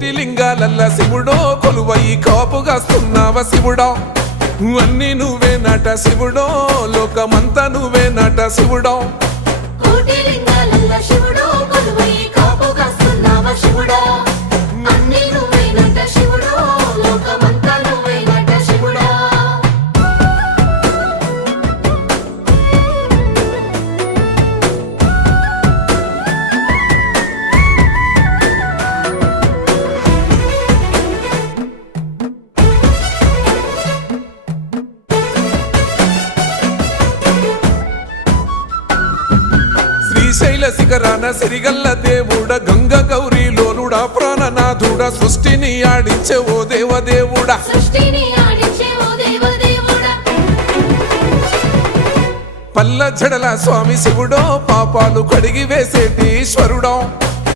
కోటి లింగాలల్ల శివుడో కొలువయి కాపుగాస్తున్నావ శివుడా అన్ని నువ్వే నట శివుడో లోకమంతా నువ్వే నట శివుడో కోటి లింగాలల్ల శివుడో కొలువయి కాపుగాస్తున్నావ శివుడా అన్ని నువ్వే నట శివుడో లోకమంతా నువ్వే నట శివుడా శ్రీశైల శిఖరాన సిరిగల్ల దేవుడ గంగ గౌరీ లోలుడా ప్రాణనాథుడా సృష్టిని ఆడించే ఓ దేవదేవుడా సృష్టిని ఆడించే ఓ దేవదేవుడా పల్ల జడల స్వామి శివుడో పాపాలు కడిగి వేసేటి ఈశ్వరుడో